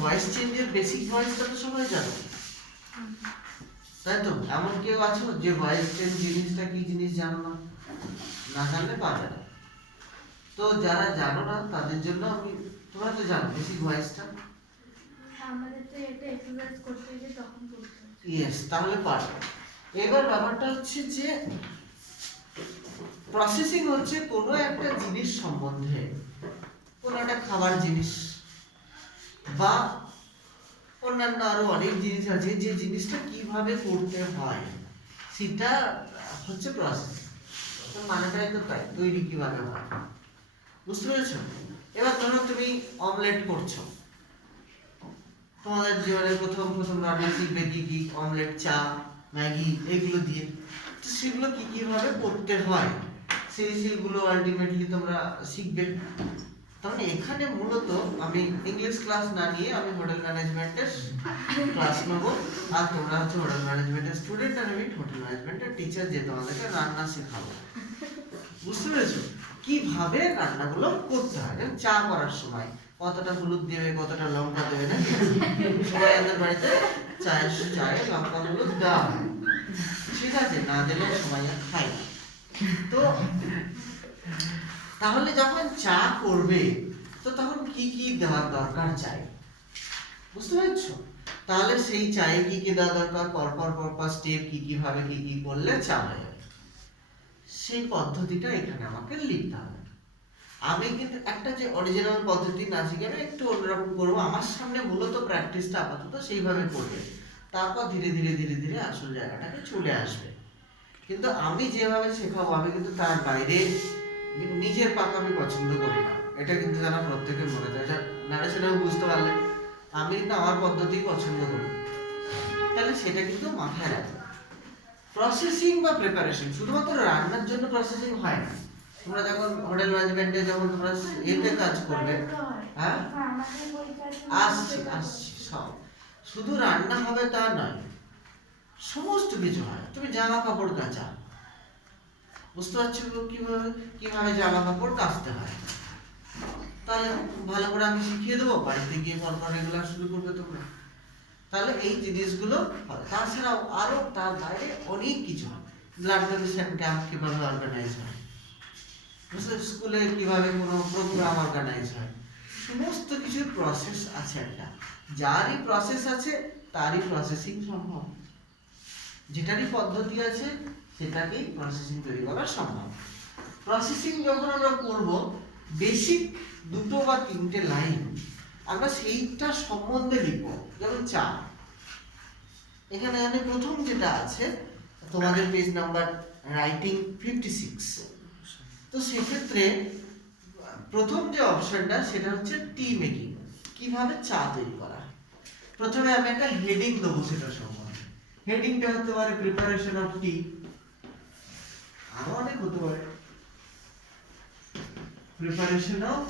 Voice চেঞ্জের basic ভয়েসটা তো সবাই জানো, তাই তো? এমন কেউ আছো যে ভয়েস চেঞ্জ জিনিসটা কি জিনিস জানো না? না জানলে পারবে না। তো যারা জানো না তাদের জন্য আমি, তোমরা তো জানো বেসিক ভয়েসটা, আমাদের তো এটা এক্সারসাইজ করতে যে তখন করতে। ইয়েস, তাহলে পারবে। এবার ব্যাপারটা হচ্ছে যে প্রসেসিং হচ্ছে কোনো একটা জিনিস সম্বন্ধে, কোনো একটা খাবার জিনিস বা অন্যান্য আরো অনেক জিনিস আছে, যে জিনিসটা কিভাবে করতে হয় সেটা হচ্ছে প্রসেস। মানেটাই তো তাই, তৈরি কিভাবে হয়, বুঝতে পেরেছো? এবার ধরো তুমি অমলেট করছো, তোমাদের জীবনের প্রথম প্রথম রান্না শিখবে কি কি, অমলেট, চা, ম্যাগি, এগুলো দিয়ে। তো সেগুলো কি কিভাবে করতে হয় সেগুলো আলটিমেটলি তোমরা শিখবে। তাহলে এখানে মূলত আমি ইংলিশ ক্লাস না নিয়ে আমি হোটেল ম্যানেজমেন্টের ক্লাস নেব, আর তোমরা হচ্ছে হোটেল ম্যানেজমেন্টের স্টুডেন্ট আর আমি হোটেল ম্যানেজমেন্টের টিচার, যে তোমাদেরকে রান্না শেখাবো। বুঝতে পেরেছো কিভাবে রান্নাগুলো করতে হয়? যেমন চা করার সময় কতটা হলুদ দেবে, কতটা লঙ্কা দেবে, না সবাই আমাদের বাড়িতে চায়ে লঙ্কা হলুদ দেওয়া হয়, ঠিক আছে? না দিলে সবাই আর খায় না। তো তাহলে যখন চা করবে তো তখন কি কি দেওয়ার দরকার চাই, বুঝতে পারছো? তাহলে সেই চায়ে কি কি দেওয়া দরকার, পরপর স্টেপ কি কি ভাবে কি কি করলে চা হয়ে যাবে, সেই পদ্ধতিটা এখানে আমাকে লিখতে হবে। আমি কিন্তু একটা যে অরিজিনাল পদ্ধতি না শিখে আমি একটু অন্যরকম করবো, আমার সামনে মূলত প্র্যাকটিসটা আপাতত সেইভাবে করবে, তারপর ধীরে ধীরে ধীরে ধীরে আসল জায়গাটাকে চলে আসবে। কিন্তু আমি যেভাবে শেখাবো আমি কিন্তু তার বাইরে নিজের পাক আমি পছন্দ করি না, এটা কিন্তু জানা প্রত্যেকের মনে থাকে, নাহলে সেটাও বুঝতে পারলে আমি কিন্তু আমার পদ্ধতি পছন্দ করি। তাহলে সেটা কিন্তু মাথায় রাখবে। প্রসেসিং বা প্রিপারেশন শুধুমাত্র রান্নার জন্য প্রসেসিং হয় না। তোমরা যখন হোটেল ম্যানেজমেন্টে যখন তোমরা এতে কাজ করবে, হ্যাঁ আসছি সব শুধু রান্না হবে তা নয়, সমস্ত কিছু হয়। তুমি জামা কাপড় কাচা, বুঝতে পারছো কিভাবে কিভাবে জামা কাপড় কাচতে হয়? তাহলে ভালো করে আমি শিখিয়ে দেবো, বাড়িতে গিয়ে পরপর এগুলো শুরু করবে তোমরা। তাহলে এই জিনিসগুলো হয়। তাছাড়াও আরো তার বাইরে অনেক কিছু হয়। ব্লাড ডোনেশন ক্যাম্প কিভাবে অর্গানাইজ হয়, স্কুলে কিভাবে কোনো প্রোগ্রাম অর্গানাইজ হয়, সমস্ত কিছুর প্রসেস আছে একটা। যারই প্রসেস আছে তারই প্রসেসিং সম্ভব, যেটারই পদ্ধতি আছে সেটাকেই প্রসেসিং তৈরি করা সম্ভব। প্রসেসিং যখন আমরা করব, বেসিক দুটো বা তিনটে লাইন আমরা সেইটা সম্বন্ধে লিখব। যেমন চা, এখানে প্রথম যেটা আছে তোমাদের পেজ নাম্বার রাইটিং 56, তো সেক্ষেত্রে প্রথম যে অপশনটা সেটা হচ্ছে টি মেকিং, কিভাবে চা তৈরি করা। প্রথমে আমি একটা হেডিং দেবো সেটা সম্বন্ধে। হেডিংটা হতে পারে প্রিপারেশন অফ টি, আরো অনেক হতে পারে, প্রিপারেশন অফ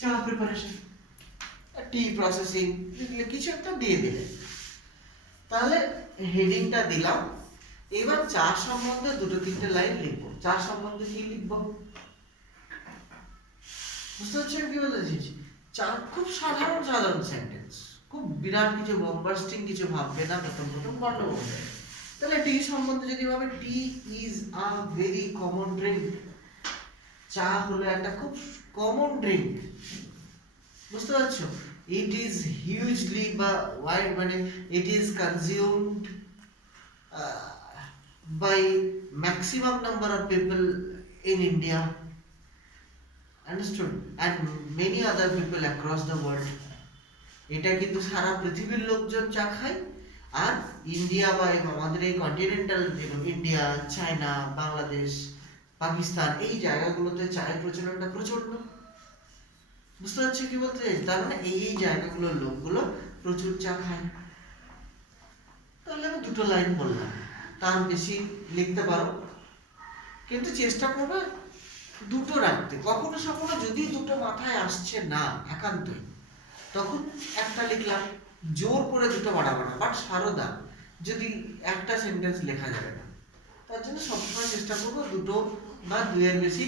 চা প্রিপারেশন, টি প্রসেসিং, কিছু একটা দিয়ে দিলে। তাহলে হেডিংটা দিলাম। এবার চা সম্বন্ধে দুটো তিনটে লাইন লিখবো। চা সম্বন্ধে কি লিখবো বুঝতে পারছেন কি বলতে চাইছি? চা খুব সাধারণ সাধারণ সেন্টেন্স, খুব বিরাট কিছু বম্বাস্টিং কিছু ভাববে না, প্রথম প্রথম গল্প বলবে। তাহলে টি সম্বন্ধে যদি ভাবে, tea is a very common drink, চা হলো একটা খুব কমন ড্রিঙ্ক, বুঝতে পারছো? ইট ইজ হিউজলি বা ওয়াইড, মানে it is consumed by maximum number of people in India, understood, and many other people across the world. এটা কিন্তু সারা পৃথিবীর লোকজন চা খায়, আর ইন্ডিয়া বা আমাদের এই continental India, China, Bangladesh, Pakistan, এই জায়গাগুলোতে চায়ের প্রচলনটা প্রচন্ড। বুঝতে পারছো কি বলতে চাই? তার মানে এই জায়গাগুলোর লোকগুলো প্রচুর চা খায়। তাহলে আমি দুটো লাইন বললাম, তার বেশি লিখতে পারো, কিন্তু চেষ্টা করবে দুটো রাখতে। কখনো সখনো যদি দুটো মাথায় আসছে না একান্তই, তখন একটা লিখলাম, জোর করে দুটো বাড়াবো না। বাট সারদা যদি একটা সেন্টেন্স লেখা যাবে না, তার জন্য সবসময় চেষ্টা করবো দুটো বা দুইয়ের বেশি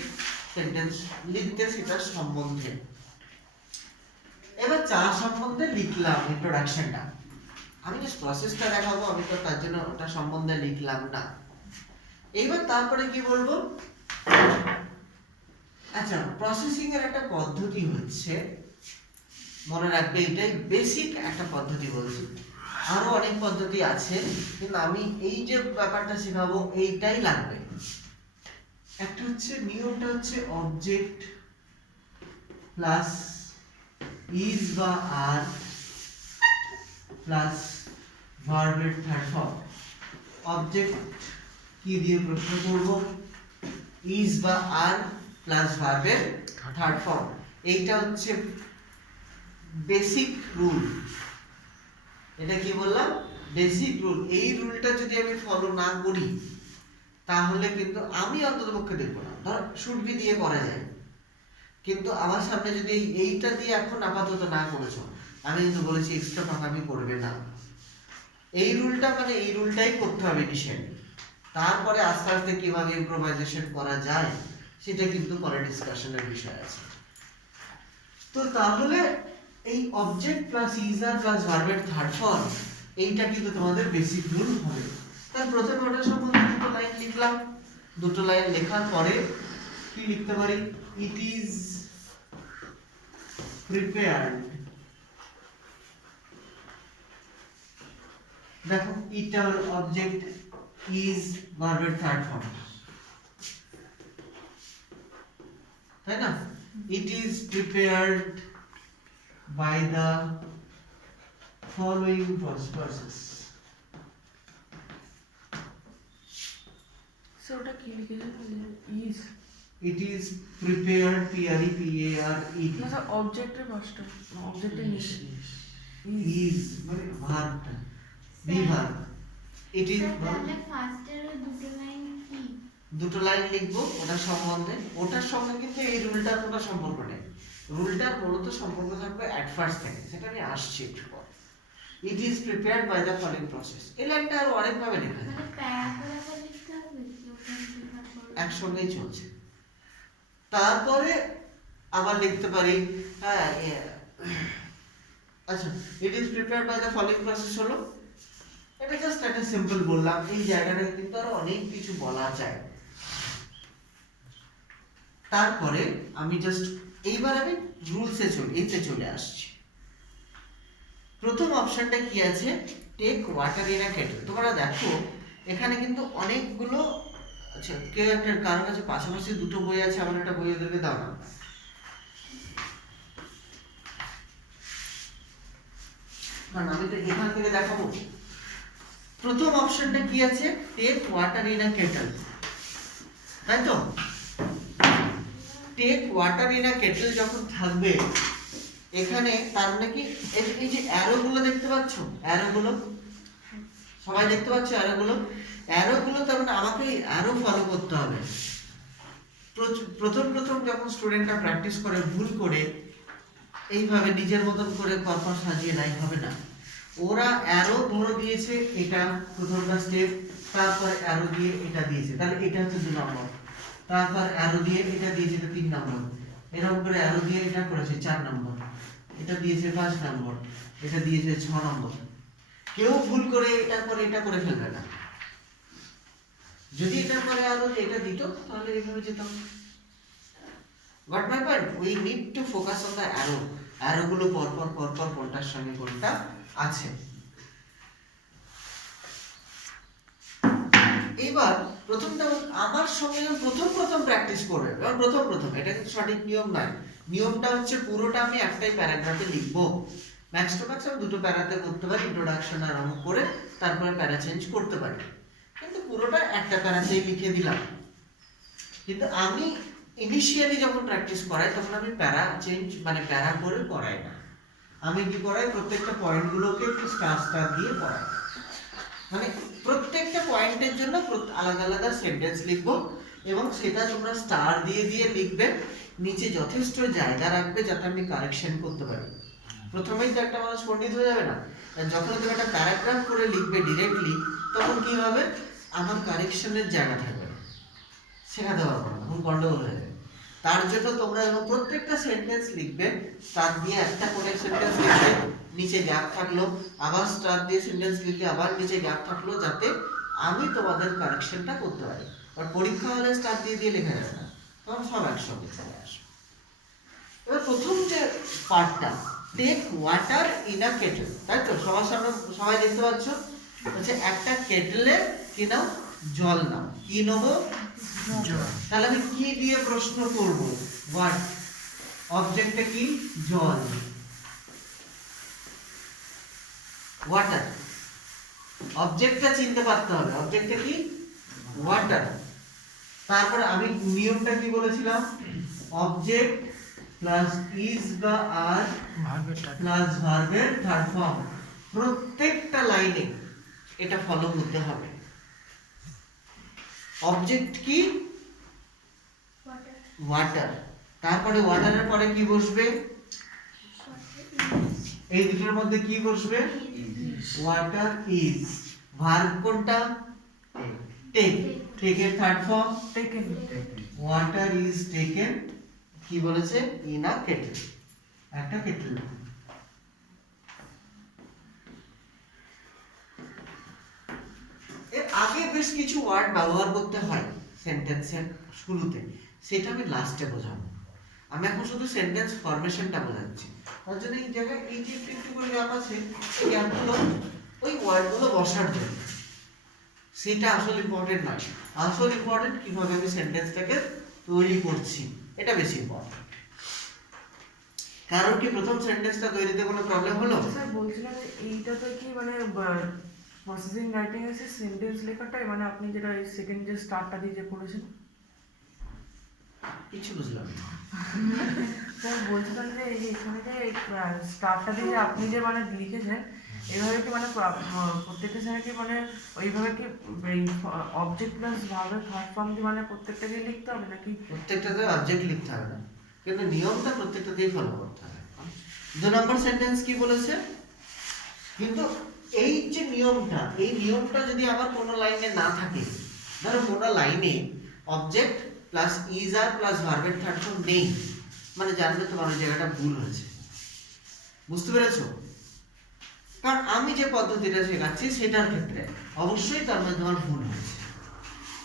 সেন্টেন্স লিখতে সেটার সম্বন্ধে। এবার চা সম্বন্ধে লিখলাম ইন্ট্রোডাকশনটা, আমি জাস্ট প্রসেসটা দেখাবো, আমি তো তার জন্য ওটা সম্বন্ধে লিখলাম না। এইবার তারপরে কি বলবো, আচ্ছা প্রসেসিং এর একটা পদ্ধতি হচ্ছে, মনে রাখবে এটাই বেসিক একটা পদ্ধতি বলছি, আরো অনেক পদ্ধতি আছে কিন্তু আমি এই যে ব্যাপারটা শেখাবো এইটাই লাগবে। একটা হচ্ছে নিয়মটা হচ্ছে অবজেক্ট প্লাস ইজ বা আর প্লাস ভার্বের থার্ড ফর্ম। অবজেক্ট কি দিয়ে প্রশ্ন করব, ইজ বা আর প্লাস ভার্বের থার্ড ফর্ম, এইটা হচ্ছে বেসিক রুল। এটা কি বললাম, বেসিক রুল। এই রুলটা যদি আমি ফলো না করি তাহলে কিন্তু আমি অন্ততপক্ষে দেখবো না। ধর শুড বি দিয়ে করা যায়, কিন্তু আমার সামনে যদি এইটা দিয়ে এখন আপাতত না করেছো, আমি কিন্তু বলেছি এক্সট্রা পাকামি করবে না। এই রুলটা মানে এই রুলটাই করতে হবে ইনিশিয়ালি, তারপরে আস্তে আস্তে কিভাবে ইম্প্রোভাইজেশন করা যায় সেটা কিন্তু পরে ডিসকাশনের বিষয় আছে। তো তাহলে এই object plus is are plus ভার্বের থার্ড ফর্ম, এইটা কিন্তু তোমাদের বেসিক রুল হবে। তার প্রথমে ওটা সম্বন্ধে দুটো লাইন লিখলাম, দুটো লাইন লেখার পরে কি লিখতে পারি, ইট ইজ প্রিপেয়ার্ড। দেখো এটা অবজেক্ট, ইজ ভার্বের থার্ড ফর্ম, তাই না? ইট is prepared by the following process. So ওটা কি লিখেছে, is It is prepared, P R E P A R E D. না স্যার অবজেক্টের পাঁচটা, অবজেক্টের নিচে is মানে ভার্বটা, the verb. It is তাহলে ফার্স্টের দুটো লাইন কি, দুটো লাইন লিখবো ওটা সম্বন্ধে, ওটার সঙ্গে কিন্তু এই রুলটার কোনো সম্পর্ক নেই। রুলটার মূলত সম্পর্ক থাকবে অ্যাট ফার্স্ট থেকে, সেটা আমি আসছি একটু পর। It is prepared by the following process, এই লাইনটা আরো অনেকভাবে লেখা যায়, মানে প্যারাগ্রাফে লিখতে হবে কি ওটা লেখার পর? একসঙ্গেই চলছে। তারপরে আবার লিখতে পারি, হ্যাঁ আচ্ছা it is prepared by the following process হলো, এটা জাস্ট একটা সিম্পল বললাম। এই জায়গাটায় কিন্তু আরো অনেক কিছু বলা যায়। তারপরে আমি জাস্ট এইবার আমি রুলসে চলে আসছি। প্রথম অপশনটা কি আছে, take water in a kettle. তোমরা দেখো এখানে কিন্তু অনেকগুলো, আচ্ছা কেউ একটা কারোর কাছে পাশাপাশি দুটো বই আছে, আমার একটা বই ওদেরকে দাও না। কারণ আমি তো এখান থেকে দেখাবো। প্রথম অপশনটা কি আছে, take water in a kettle, তাই তো? Take water in a kettle যখন থাকবে এখানে, তার মানে কি এই যে অ্যারোগুলো দেখতে পাচ্ছ, অ্যারোগুলো সবাই দেখতে পাচ্ছ, অ্যারোগুলো তার মানে আমাকে অ্যারো ফলো করতে হবে। প্রথম যখন স্টুডেন্টরা প্র্যাকটিস করে ভুল করে এইভাবে নিজের মতন করে কর্পস সাজিয়ে নাই, হবে না। ওরা অ্যারো ধরে দিয়েছে, এটা প্রথমটা স্টেপ, তারপর অ্যারো দিয়ে এটা দিয়েছে, তাহলে এটা হচ্ছে 2 নম্বর, তারপর অ্যারো দিয়ে এটা দিয়েছে, এটা 3 নম্বর, এরকম করে অ্যারো দিয়ে এটা করেছে 4 নম্বর, এটা দিয়েছে 5 নম্বর, এটা দিয়েছে 6 নম্বর। কেউ ভুল করে এটার পরে এটা করে ফেলবে না। যদি এটার পরে আরো এটা দিত তাহলে এইভাবে যেতাম। What my point? We need to focus on the arrow. Arrow গুলো পরপর কোনটার সঙ্গে কোনটা আছে। এবার প্রথমটা আমার সঙ্গে প্রথম প্র্যাকটিস করবে, এবং প্রথম এটা কিন্তু সঠিক নিয়ম নয়। নিয়মটা হচ্ছে পুরোটা আমি একটাই প্যারাগ্রাফে লিখবো, ম্যাক্স টু ম্যাক্স আমি 2টো প্যারাতে করতে পারি, ইন্ট্রোডাকশন আরম্ভ করে তারপরে প্যারা চেঞ্জ করতে পারি, কিন্তু পুরোটা একটা প্যারাতেই লিখে দিলাম। কিন্তু আমি ইনিশিয়ালি যখন প্র্যাকটিস করাই তখন আমি প্যারা চেঞ্জ মানে প্যারা করে পড়াই না, আমি কি করাই প্রত্যেকটা পয়েন্টগুলোকে একটু স্টার দিয়ে পড়াই। মানে প্রত্যেকটা পয়েন্টের জন্য আলাদা আলাদা সেন্টেন্স লিখবো এবং সেটা তোমরা স্টার দিয়ে লিখবে, নিচে যথেষ্ট জায়গা রাখবে যাতে আমি কারেকশন করতে পারি। প্রথমেই তো একটা মানুষ পণ্ডিত হয়ে যাবে না, যখন তুমি একটা প্যারাগ্রাফ করে লিখবে ডিরেক্টলি তখন কি হবে, আমার কারেকশনের জায়গা থাকবে না, শেখাতে পারবো না, তখন গন্ডগোল হয়ে যাবে। তার জন্য তোমরা যখন প্রত্যেকটা সেন্টেন্স লিখবে স্টার দিয়ে একটা করে সেন্টেন্স লিখবে, নিচে গ্যাপ থাকলো, আবার স্টার দিয়ে সেন্টেন্স লিখলে আবার নিচে গ্যাপ থাকলো, যাতে আমি তোমাদের কারেকশনটা করতে পারি। আর পরীক্ষা হলে স্টার দিয়ে দিয়ে লেখা যাবে না, তখন সব একসঙ্গে চলে আসবে। এবার প্রথম যে পার্টটা, take water in a kettle, তাই তো? সবার সামনে সবাই দেখতে পাচ্ছ, হচ্ছে একটা কেটলে কি নাও, জল নাও। কি নেবো? জল। তাহলে আমি কি দিয়ে প্রশ্ন করব? হোয়াট, অবজেক্টটা কি? জল, ওয়াটার। অবজেক্টটা চিনতে পারতে হবে, অবজেক্টটা কি? ওয়াটার। তারপরে আমি নিয়মটা কি বলেছিলাম? অবজেক্ট প্লাস ইজ বা আর প্লাস ভার্বের থার্ড ফর্ম, প্রত্যেকটা লাইনে এটা ফলো করতে হবে। অবজেক্ট কি? water, water. তারপরে ওয়াটারের পরে কি বসবে? এই দুটোর মধ্যে কি বসবে? Water is. ভার্ব কোনটা? টেক। টেকের third form taken. Water is taken, কি বলেছে? ইন আ কেটল, একটা কেটল। এর আগে বেশ কিছু ওয়ার্ড ব্যবহার করতে হয় সেন্টেন্সের শুরুতে, সেটা আমি লাস্টে বোঝাবো। আমি এখন শুধু সেন্টেন্স ফরমেশনটা বোঝাচ্ছি। তার জন্য এই জায়গায় এই যে একটু একটু করে গ্যাপ আছে, এই গ্যাপগুলো ওই ওয়ার্ডগুলো বসার জন্য, সেটা আসল ইম্পর্টেন্ট নয়। আসল ইম্পর্টেন্ট কিভাবে আমি সেন্টেন্সটাকে তৈরি করছি, এটা বেশি ইম্পর্টেন্ট। কারণ কি প্রথম সেন্টেন্সটা তৈরিতে কোনো প্রবলেম হলো? স্যার বলছিলাম যে এইটাতে কি মানে প্রসেসিং রাইটিং এসে সেন্টেন্স লেখাটাই, মানে আপনি যেটা এই সেকেন্ড যে স্টার্টটা দিয়ে যে করেছেন? কিছু বুঝলাম না। স্যার বলছিলাম যে এই যে এখানে যে স্টার্টটা দিয়ে যে আপনি যে মানে লিখেছেন, এইভাবে কি মানে প্রত্যেকটা সময় কি মানে ওইভাবে কি অবজেক্ট প্লাস ভার্বের থার্ড ফর্ম কি মানে প্রত্যেকটাকে লিখতে হবে নাকি? প্রত্যেকটাতে অবজেক্ট লিখতে হবে না, কিন্তু নিয়মটা প্রত্যেকটা দিয়ে ফলো করতে হবে। 2 নম্বর সেন্টেন্স কি বলেছে? কিন্তু এই যে নিয়মটা, এই নিয়মটা যদি আবার কোনো লাইনে না থাকে, ধরো কোনো লাইনে object plus is are plus ভার্বের থার্ড ফর্ম নেই, মানে জানবে তোমার ওই জায়গাটা ভুল হয়েছে। বুঝতে পেরেছো? কারণ আমি যে পদ্ধতিটা শেখাচ্ছি সেটার ক্ষেত্রে অবশ্যই তার মধ্যে তোমার ভুল হয়েছে।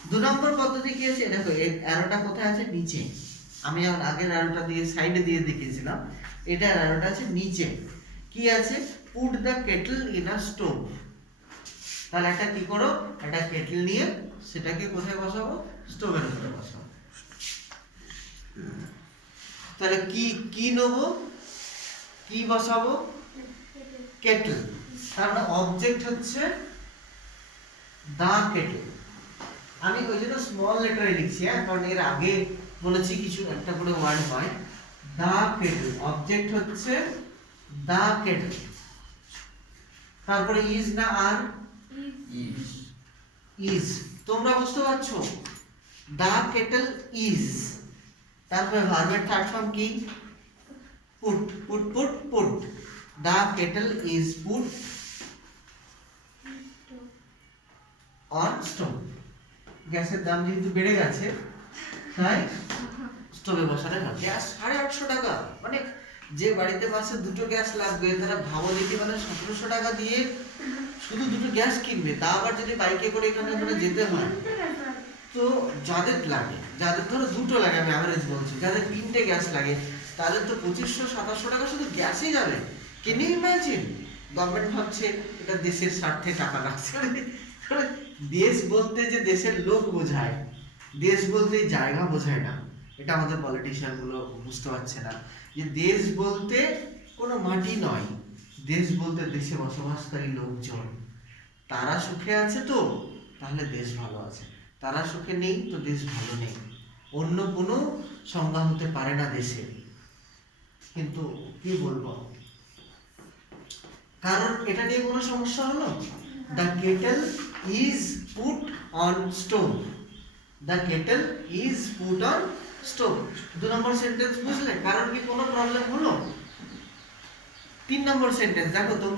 2 নম্বর পদ্ধতি কি আছে? দেখো এই অ্যারোটা কোথায় আছে? নিচে। আমি যেমন আগের অ্যারোটা দিয়ে সাইডে দিয়ে দেখিয়েছিলাম, এটার অ্যারোটা আছে নিচে। কি আছে? Put the Kettle in a stove. তাহলে একটা কি করো, একটা কেটল নিয়ে সেটাকে কোথায় বসাবো? স্টোভের উপরে বসাবো। তাহলে কি কি নেবো? কি বসাবো? কেটল। তার মানে অবজেক্ট হচ্ছে দা কেটল। আমি ওই জন্য স্মল লেটারে লিখছি, কারণ এর আগে বলেছি কিছু একটা করে ওয়ার্ড হয়। দা কেটল, অবজেক্ট হচ্ছে দা কেটল। তারপরে ইজ না আর? ইজ। তোমরা বুঝতে পারছো? The kettle is. তারপরে ভার্বের থার্ড ফর্ম কি? Put. Put put put. The kettle is put on stove. গ্যাসের দাম যেহেতু বেড়ে গেছে, তাই স্টোভে বসানো হয়। গ্যাস 850 টাকা, মানে যে বাড়িতে মাসে 2টো গ্যাস লাগবে, তারা ভাবো দেখি মানে 1700 টাকা দিয়ে শুধু 2টো গ্যাস কিনবে, তা আবার যদি বাইকে করে এখানে ওখানে যেতে হয়। তো যাদের লাগে, যাদের ধরো 2টো লাগে, আমি অ্যাভারেজ বলছি, যাদের 3টে গ্যাস লাগে, তাদের তো 2500-2700 টাকা শুধু গ্যাসই যাবে। Can you imagine? গভর্নমেন্ট ভাবছে এটা দেশের স্বার্থে টাকা লাগছে। দেশ বলতে যে দেশের লোক বোঝায়, দেশ বলতে জায়গা বোঝায় না। এটা আমাদের পলিটিশিয়ান গুলো বুঝতে পারছে না, যে দেশ বলতে কোনো মাটি নয়, দেশ বলতে দেশে বসবাসকারী লোকজন। তারা সুখে আছে তো তাহলে দেশ ভালো আছে, তারা সুখে নেই তো দেশ ভালো নেই। অন্য কোনো সংজ্ঞা হতে পারে না দেশের। কিন্তু কি বলবো, কারণ এটা নিয়ে কোনো সমস্যা হলো? The Kettle is put on stove. The Kettle is put on stove. 2 number sentence বুঝলে? কারণ কি কোনো প্রবলেম হলো? 3 নম্বর সেন্টেন্স দেখো তো,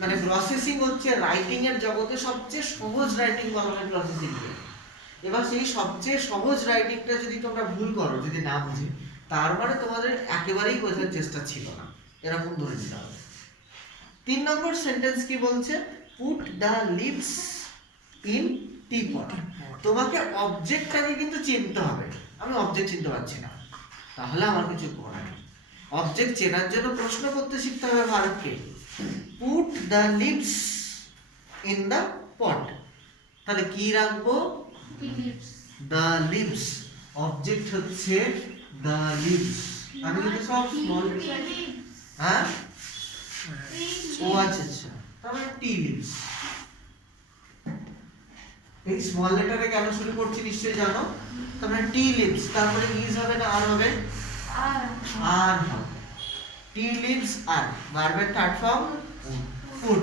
মানে প্রসেসিং হচ্ছে রাইটিং এর জগতে সবচেয়ে সহজ রাইটিং বলা হয় প্রসেসিং কে। এবার সেই সবচেয়ে সহজ রাইটিংটা যদি তোমরা ভুল করো, যদি না বুঝে, তার মানে তোমাদের একেবারেই বোঝার চেষ্টা ছিল না, এরকম ধরে নিতে হবে। 3 নম্বর সেন্টেন্স কি বলছে? Put the lives in teapot. তোমাকে অবজেক্টটাকে কিন্তু চিনতে হবে। আমি অবজেক্ট চিনতে পারছি না, তাহলে আমার কিছু করার নেই। অবজেক্ট চেনার জন্য প্রশ্ন করতে শিখতে হবে ভারতকে। Put the lives in the পট, তাহলে কি রাখবো? লিভস। দ্য লিভস, অবজেক্ট হচ্ছে দ্য লিভস। আমি কিন্তু সব স্মল, হ্যাঁ ও আচ্ছা আচ্ছা, তাহলে টি লিভস। এই স্মল লেটারে কেন শুরু করছি নিশ্চয়ই জানো। তারপরে টি লিভস, তারপরে ইজ হবে না আর হবে? আর হবে। টি লিভস আর, ভার্বের থার্ড ফর্ম ফুড।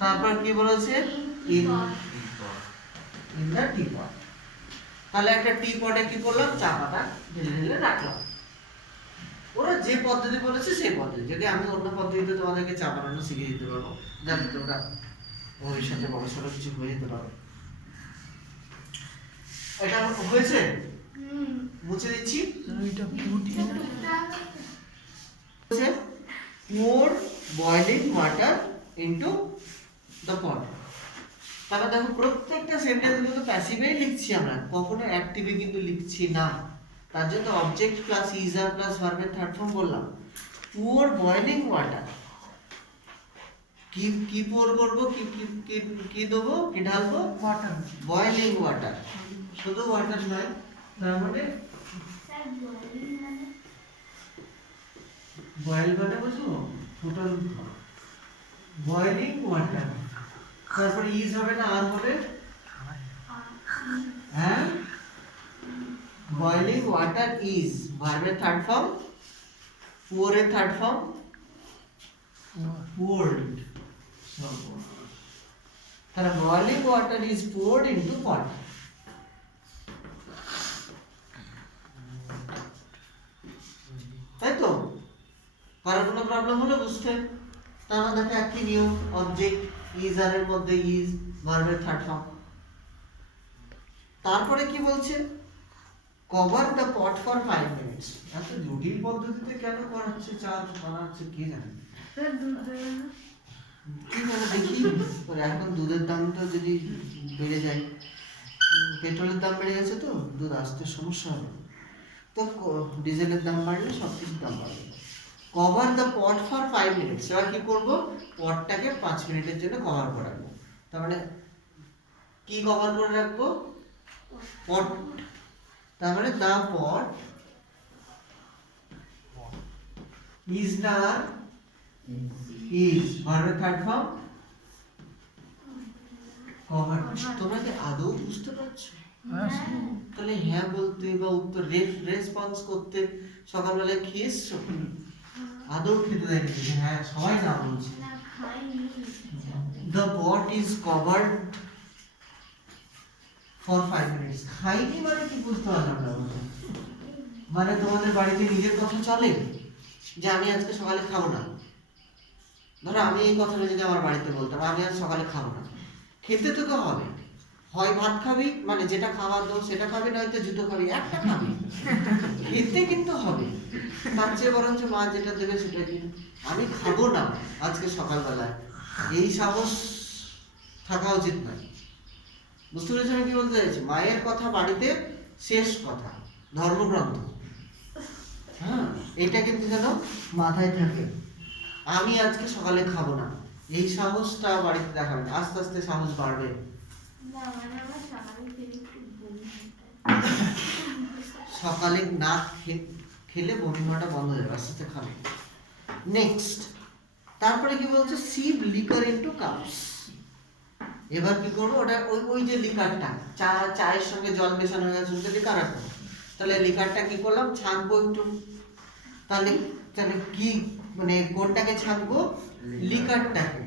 তারপর কি বলেছে? ইন দ্য টি পট। তাহলে একটা টি পটে কি করলাম? চা পাতা ঢেলে ঢেলে রাখলাম। ওরা যে পদ্ধতি বলেছে সেই পদ্ধতি। যদি আমি অন্য পদ্ধতিতে তোমাদেরকে চা বানানো শিখিয়ে দিতে পারবো, যাতে তোমরা ভবিষ্যতে বড়সড় কিছু হয়ে যেতে পারো। এটা হয়েছে, মুছে দিচ্ছি। pour boiling water into the pot। তাহলে দেখো প্রত্যেকটা সেন্টেন্স কিন্তু প্যাসিভেই লিখছি আমরা, কখনো অ্যাক্টিভে কিন্তু লিখছি না। তার জন্য object plus is are plus ভার্বের থার্ড ফর্ম বললাম। pour boiling water, কি কি pour করবো, কি কি কি কি দেবো, কি ঢালবো? ওয়াটার। বয়েলিং ওয়াটার, শুধু ওয়াটার নয়, তার মানে বয়েল মানে বুঝো ফুটন, বয়েলিং ওয়াটার। তারপরে ইজ হবে না আর হবে? হ্যাঁ, বয়েলিং ওয়াটার ইজ ভার্বের থার্ড ফর্ম, pour এর থার্ড ফর্ম poured। তাহলে boiling water is poured into pot। তাই তো? কারো কোনো প্রবলেম হলো বুঝতে? তার মানে দেখো একই নিয়ম, অবজেক্ট ইজ আর এর মধ্যে ইজ, ভার্বের থার্ড ফর্ম। তারপরে কি বলছে? Cover the pot for 5 minutes. এত জটিল পদ্ধতিতে কেন করাচ্ছে, চা বানাচ্ছে কে জানে। কি জানে দেখি, এখন দুধের দামটা যদি বেড়ে যায়, পেট্রোলের দাম বেড়ে গেছে তো দুধ আসতে সমস্যা হবে, তো ডিজেলের দাম বাড়লে সব কিছুর দাম বাড়বে। Cover the pot for 5 minutes. এবার কি করবো? পটটাকে 5 মিনিটের জন্য কভার করে রাখবো। তার মানে কি কভার করে রাখবো? পট। তার মানে দ্য পট ইজ না ইজ, ভার্বের থার্ড ফর্ম কভার। তোমরা কি আদৌ বুঝতে পারছো? তাহলে হ্যাঁ বলতে বা উত্তর রেসপন্স করতে সকালবেলায় খেয়েছো? আদৌ খেতে দেয়নি? হ্যাঁ সবাই না বলছে। The pot is covered for 5 minutes। খাইনি মানে কি বুঝতে পারলাম না। মানে তোমাদের বাড়িতে নিজের কথা চলে যে আমি আজকে সকালে খাবো না। ধরো আমি এই কথাটা যদি আমার বাড়িতে বলতাম, আমি আজ সকালে খাবো না, খেতে তোকে হবে। হয় ভাত খাবি, মানে যেটা খাওয়ার দাও সেটা খাবি, নয়তো জুতো খাবি, একটা খাবি, খেতে কিন্তু হবে। তার চেয়ে বরঞ্চ মা যেটা দেবে সেটা কিন্তু আমি খাবো না আজকে সকালবেলায়, এই সাহস থাকা উচিত নয়। বুঝতে পেরেছো আমি কি বলতে চাইছি? মায়ের কথা বাড়িতে শেষ কথা, ধর্মগ্রন্থ। হ্যাঁ, এটা কিন্তু যেন মাথায় থাকে। আমি আজকে সকালে খাবো না, এই সাহসটা বাড়িতে দেখাবেন, আস্তে আস্তে সাহস বাড়বে। সকালে না খেলে বমি হওয়াটা বন্ধ হয়ে যাবে, আস্তে আস্তে খাবে। নেক্সট, তারপরে কি বলছে? Sheep liquor into cups. এবার কি করবো? ওটা ওই যে লিকারটা, চায়ের সঙ্গে জল মেশানো হয়ে গেছে, ওটা লিকার রাখবো। তাহলে লিকারটা কি করলাম? ছাঁকবো একটু। তাহলে তাহলে কি মানে কোনটাকে ছাঁকবো? লিকারটাকে।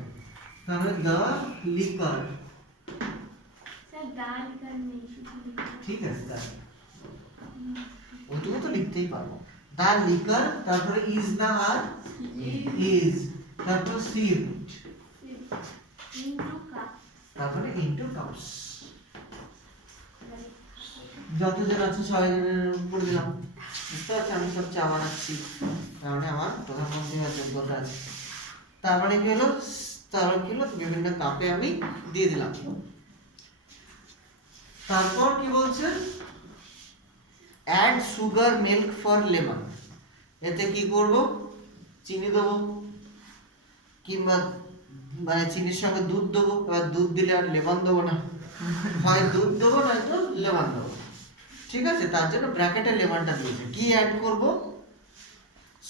তাহলে দ্য লিকার, ঠিক আছে, ওইটুকু তো লিখতেই পারবো। দ্য লিকার, তারপরে ইজ না আর ইজ, তারপর সিভড, তারপরে ইনটু কাপস। যতজন আছে সবাই করে দিলাম। বুঝতে পারছি আমি সব চা বানাচ্ছি, কারণে আমার প্রধানমন্ত্রী হওয়ার যোগ্যতা আছে। তারপরে কি হলো, বিভিন্ন কাপে আমি দিয়ে দিলাম। তারপর কি বলছে, add sugar milk for lemon. এতে কি করব, চিনি দেবো, কিংবা মানে চিনির সঙ্গে দুধ দেবো। এবার দুধ দিলে আর লেমন দেবো না, হয় দুধ দেবো নয়তো লেমন দেবো। ঠিক আছে, তার জন্য ব্র্যাকেটে লেমনটা দিয়েছে। কি অ্যাড করব,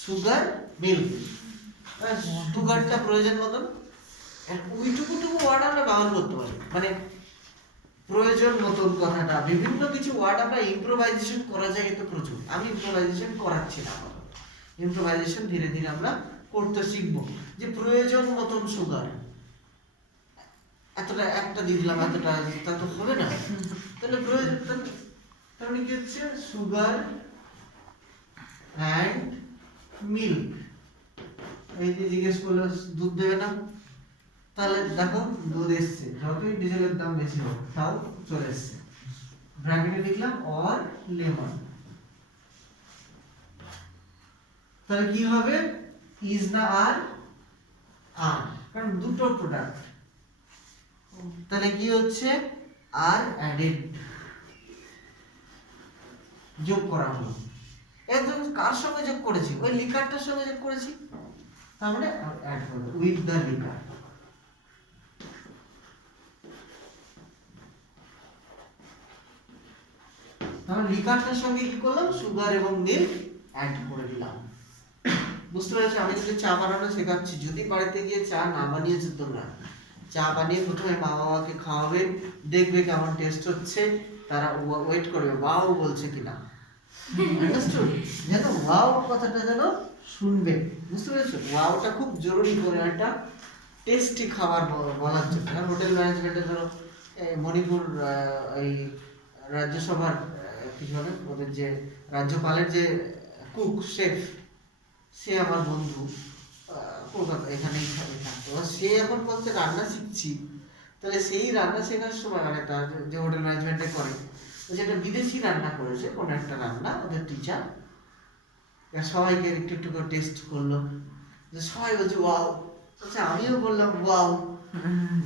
সুগার মিল্ক। সুগারটা প্রয়োজন মতন, ওইটুকু ওয়ার্ড আমরা ব্যবহার করতে পারি, মানে প্রয়োজন মতন কথাটা। বিভিন্ন কিছু ওয়ার্ড আমরা ইম্প্রোভাইজেশন করা যায় কিন্তু প্রচুর। আমি ইম্প্রোভাইজেশন করাচ্ছি না, ইম্প্রোভাইজেশন ধীরে ধীরে আমরা করতে শিখবো। যে প্রয়োজন মতন সুগার, এতটা একটা দিয়ে দিলাম, এতটা তা তো হবে না। তাহলে প্রয়োজন, তাহলে কি হচ্ছে, সুগার অ্যান্ড মিল্ক। এই যে জিজ্ঞেস করলো দুধ দেবে না, তাহলে দেখো দুধ এসছে, যতই ডিজেলের দাম বেশি হোক তাও চলে এসছে। ব্র্যাকেটে লিখলাম অর লেমন। তাহলে কি হবে, ইজ না আর, কারণ দুটো প্রোডাক্ট। তাহলে কি হচ্ছে, আর অ্যাডেড, যোগ করা হলো। একদম কার সঙ্গে যোগ করেছি, ওই লিকারটার সঙ্গে যোগ করেছি, তার মানে অ্যাড করব উইথ দ্য লিকার। তাহলে লিকারটার সঙ্গে কি করলাম, সুগার এবং মিল্ক অ্যাড করে দিলাম। বুঝতে পেরেছো, আমি যদি চা বানানো শেখাচ্ছি, যদি বাড়িতে গিয়ে চা না বানিয়েছো তোমরা, চা বানিয়ে প্রথমে মা বাবাকে খাওয়াবে, দেখবে কেমন টেস্ট হচ্ছে, তারা ওয়েট করবে ওয়াও বলছে কিনা। আন্ডারস্টুড, যেন ওয়াও কথাটা যেন শুনবে। বুঝতে পেরেছো, ওয়াওটা খুব জরুরি করে একটা টেস্টি খাবার বলার জন্য। কারণ হোটেল ম্যানেজমেন্টে ধরো মণিপুর এই রাজ্যসভার কি বলে ওদের যে রাজ্যপালের যে কুক শেফ, সে আমার বন্ধু, কলকাতা এখানেই থাকতো। সে এখন বলতে রান্না শিখছি, তাহলে সেই রান্না শেখার সময় মানে তার যে হোটেল ম্যানেজমেন্টে করে, যেটা বিদেশি রান্না করেছে কোনো একটা রান্না, ওদের টিচার সবাইকে একটু একটু করে টেস্ট করলো, যে সবাই বলছে ওয়াও। আচ্ছা আমিও বললাম ওয়াও।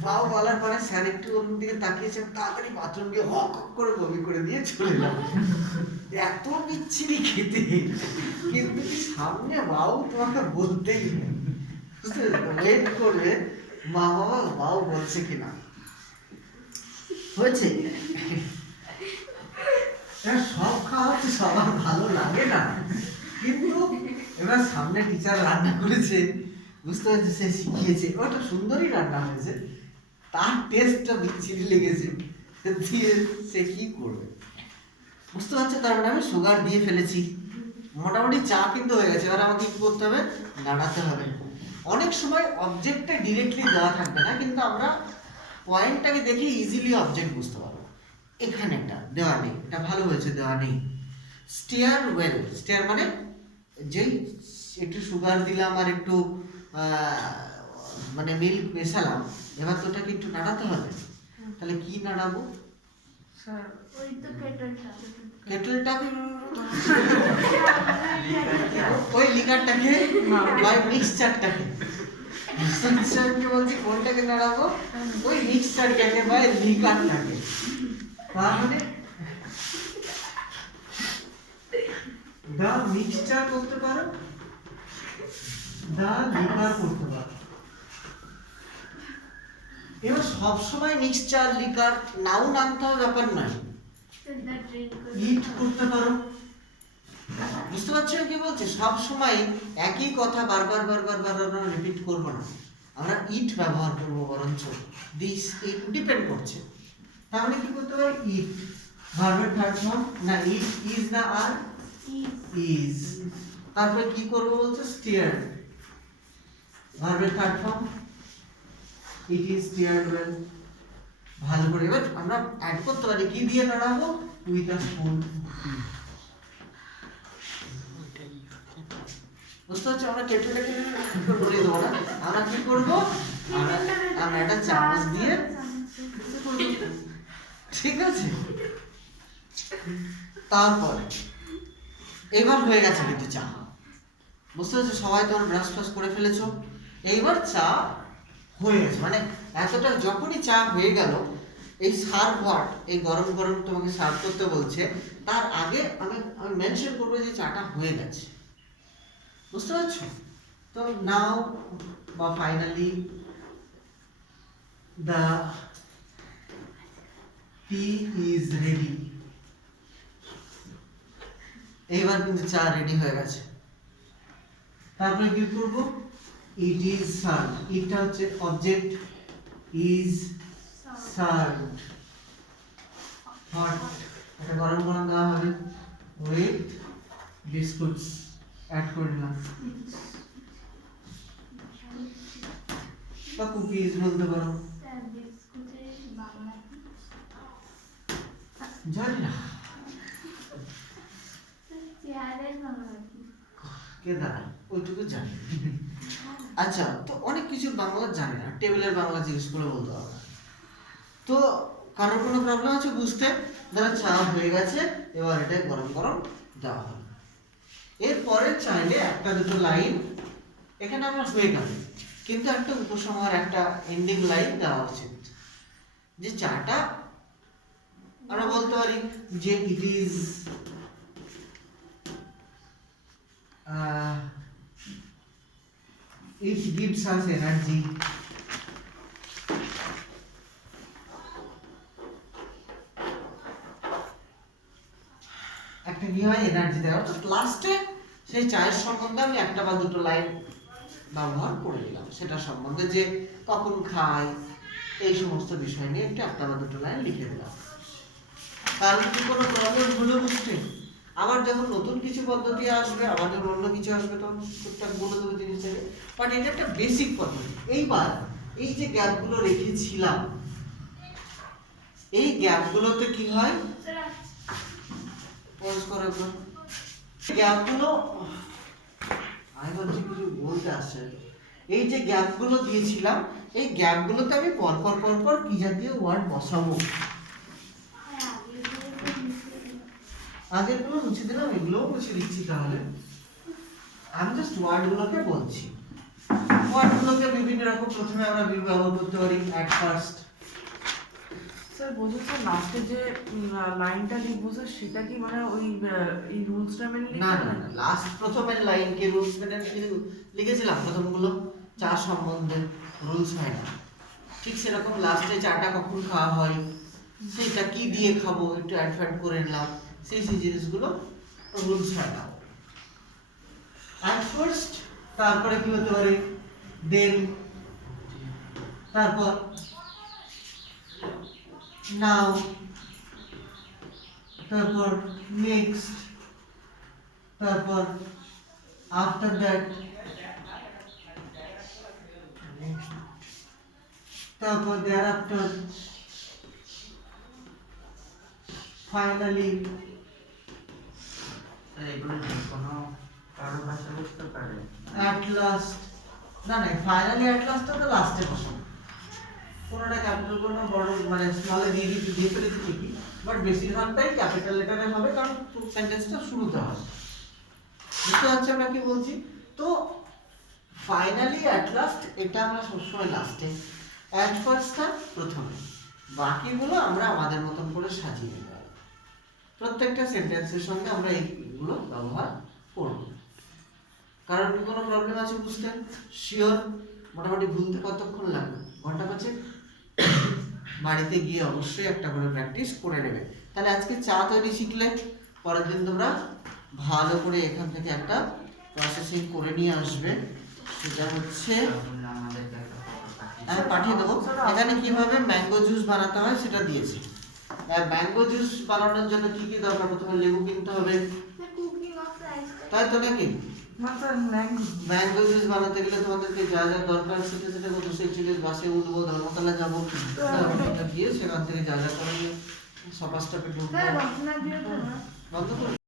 ওয়াও বলার পরে স্যার একটু ওর দিকে তাকিয়েছেন, তাড়াতাড়ি বাথরুম গিয়ে হক করে বমি করে দিয়ে চলে গেল। এত বিচ্ছিরি খেতে, কিন্তু সামনে ওয়াও তোমাকে বলতেই নেই। বুঝতে পেরেছো, ওয়েট করবে মা বাবা ওয়াও বলছে কিনা। হয়েছে, সব খাওয়া হচ্ছে সবার ভালো লাগে না, কিন্তু এবার সামনে টিচার রান্না করেছে, বুঝতে পারছে সে শিখিয়েছে, ওটা সুন্দরই রান্না হয়েছে, তার টেস্টটা বিচ্ছিরি লেগেছে, দিয়ে সে কি করবে। বুঝতে পারছে, তার মানে আমি সুগার দিয়ে ফেলেছি, মোটামুটি চা কিন্তু হয়ে গেছে। এবার আমাকে কি করতে হবে, নাড়াতে হবে। অনেক সময় অবজেক্টটা ডিরেক্টলি দেওয়া থাকবে না, কিন্তু আমরা পয়েন্টটাকে দেখে ইজিলি অবজেক্ট বুঝতে পারবো। এখানে একটা দেওয়া নেই, এটা ভালো হয়েছে দেওয়া নেই। স্টিয়ার ওয়েল, স্টিয়ার মানে যেই একটু সুগার দিলাম আর একটু মানে মিল্ক মেশালাম, এবার তো ওটাকে একটু নাড়াতে হবে। তাহলে কি নাড়াবো, স্যার ওই তো কেটলটা, কেটলটাকে ওই লিকারটাকে বা মিক্সচারটাকে, মিক্সচারকে বলছি কোনটাকে নাড়াবো, ওই মিক্সচারটাকে বা লিকারটাকে। তার মানে দা মিক্সচার করতে পারো, দা লিকার করতে পারো। এবার সবসময় মিক্সচার লিকার নাউন আনতে হবে ব্যাপার নয়, ইট করতে পারো। বুঝতে পারছো কি বলছি, সব সময় একই কথা বারবার বারবার বারবার রিপিট করব না, আমরা ইট ব্যবহার করব, বরঞ্চ দিস ইট ডিপেন্ড করছে। তাহলে কি করতে পারি, ইট ভার্বের থার্ড ফর্ম, না ইট ইজ না আর ইজ। তারপরে কি করব বলছে, স্টিয়ার ভার্বের third form, it is steered well. ভালো করে এবার আমরা অ্যাড করতে পারি, কি দিয়ে নাড়াবো, উইথ আ স্পুন। বুঝতে পারছো, আমরা কেটলটাকে ঘুরিয়ে দেবো না, আমরা কি করবো, আমরা একটা চামচ দিয়ে, ঠিক আছে। তারপরে এবার হয়ে গেছে কিন্তু চা, বুঝতে পারছো? সবাই তোমার ব্রাশ ফ্রাশ করে ফেলেছো, এইবার চা হয়ে গেছে, মানে এতটা যখনই চা হয়ে গেল, এই সার্ভ হোয়াট, এই গরম গরম তোমাকে সার্ভ করতে বলছে, তার আগে আমি মেনশন করবো যে চাটা হয়ে গেছে, বুঝতে পারছো? তো নাও বা finally the T is ready. এইবার কিন্তু চা রেডি হয়ে গেছে। তারপরে কি করব? ইট ইজ সার্ভড, এটা হচ্ছে অবজেক্ট, ইজ সার্ভড হট, এটা গরম গরম দেওয়া হবে উইথ বিস্কুটস অ্যাড করে দিলাম, বা কুকিজ বলতে পারো, স্যার বিস্কুটের বাংলা কি? জানি না স্যার চেয়ারের বাংলা কি? কে দাঁড়ায় ওইটুকু জানি। আচ্ছা, তো অনেক কিছু বাংলা জানি না, টেবিলের বাংলা জিজ্ঞেস করে বলতে হবে। তো কারোর কোনো প্রবলেম আছে বুঝতে? ধরো চা হয়ে গেছে, এবার এটা গরম গরম দেওয়া হবে। এরপরে চাইলে একটা দুটো লাইন এখানে আমার হয়ে গেল, কিন্তু একটা উপসংহার, একটা এন্ডিং লাইন দেওয়া উচিত, যে চাটা আমরা বলতে পারি যে it is it gives us energy, একটা কি হয়, এনার্জি দেয়। অর্থাৎ লাস্টে সেই চায়ের সম্বন্ধে আমি একটা বা দুটো লাইন ব্যবহার করে দিলাম, সেটা সম্বন্ধে যে কখন খায় এই সমস্ত বিষয় নিয়ে একটা বা দুটো লাইন লিখে দিলাম। কারণ কি কোনো প্রবলেম হলো বুঝতে? আবার যখন নতুন কিছু পদ্ধতি আসবে, আবার যখন অন্য কিছু আসবে, তখন টুকটাক বলে দেবো জিনিসটাকে, বাট এটা একটা বেসিক পদ্ধতি। এইবার এই যে গ্যাপগুলো রেখেছিলাম, এই গ্যাপগুলোতে কি হয়, পজ করে একবার গ্যাপগুলো, আমি ভাবছি কিছু বলতে আসছে, এই যে গ্যাপগুলো দিয়েছিলাম, এই গ্যাপগুলোতে আমি পরপর পরপর কি জাতীয় ওয়ার্ড বসাবো, হ্যাঁ আগেরগুলো তো মিশিয়ে দিই। আগেরগুলো মুছে দিলাম, এগুলোও মুছে দিচ্ছি। তাহলে আমি জাস্ট ওয়ার্ডগুলোকে বলছি, ওয়ার্ডগুলোকে বিভিন্ন রকম প্রথমে আমরা ব্যবহার করতে পারি। অ্যাট ফার্স্ট, স্যার বলছি স্যার লাস্টে যে লাইনটা লিখবো স্যার, সেটা কি মানে ওই এই রুলসটা মেনে না লিখতে না হবে? না, লাস্ট প্রথমের লাইন কি রুলস মেনে লিখেছিলাম, প্রথমগুলো চা সম্বন্ধে রুলস হয় না, ঠিক সেরকম লাস্টে চাটা কখন খাওয়া হয়, সেইটা কি দিয়ে খাবো একটু অ্যাড ফ্যাড করে নিলাম, সেই সেই জিনিসগুলো রুলস হয় না। অ্যাট ফার্স্ট, তারপরে কি হতে পারে, দেন, তারপর নাও, তারপর নেক্সট, তারপর আফটার দ্যাট, তারপর দেয়ার আফটার, ফাইনালি, এগুলো কি কোনো কারো ভাষা বুঝতে পারে? At last. না না, ফাইনালি অ্যাট লাস্টটা তো লাস্টে বসাবো, কোনোটা ক্যাপিটাল কোনো বড় মানে স্মলে দিয়ে ফেলেছি ঠিকই, বাট বেশিরভাগটাই ক্যাপিটাল লেটারে হবে, কারণ সেন্টেন্সটা শুরুতে হবে। বুঝতে পারছি আমরা কি বলছি? তো ফাইনালি অ্যাট লাস্ট এটা আমরা সবসময় লাস্টে, অ্যাট ফার্স্টটা প্রথমে, বাকিগুলো আমরা আমাদের মতন করে সাজিয়ে নেব। প্রত্যেকটা সেন্টেন্সের সঙ্গে আমরা এইগুলো ব্যবহার করব। কারণ কি কোনো প্রবলেম আছে বুঝতে? শিওর? মোটামুটি ভুলতে কতক্ষণ লাগবে? ঘন্টা পাঁচেক? বাড়িতে গিয়ে অবশ্যই একটা করে প্র্যাকটিস করে নেবে। তাহলে আজকে চা তৈরি শিখলে, পরের দিন তোমরা ভালো করে এখান থেকে একটা প্রসেসিং করে নিয়ে আসবে, সেটা হচ্ছে তাহলে আমাদেরকে একটা ফটো পাঠিয়ে আমি পাঠিয়ে দেবো। এখানে কিভাবে ম্যাঙ্গো জুস বানাতে হয় সেটা দিয়েছি। ম্যাঙ্গো জুস বানানোর জন্য কি কি দরকার? প্রথমে লেবু কিনতে হবে, স্যার কুকিং অফ রাইস। তাই তো নাকি? না স্যার ম্যাঙ্গো জুস বানাতে গেলে তোমাদেরকে যা যা দরকার সেটা সেটা কত, সেই বাসে উঠবো, ধর্মতলা যাবো, ধর্মতলা গিয়ে সেখান থেকে যা যা করে নিয়ে সপাস্টাপে ঢুকবো, স্যার রত্না দিয়ে তো না। বন্ধ করে